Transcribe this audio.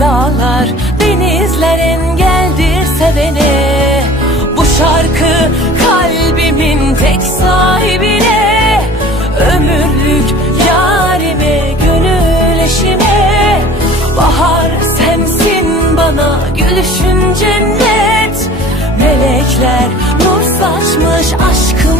dağlar, denizler engeldir sevene. Bu şarkı kalbimin tek sahibine. Ömürlük yarime, gönül eşime. Bahar sensin bana gülüşün cennet. Melekler nur saçmış aşkım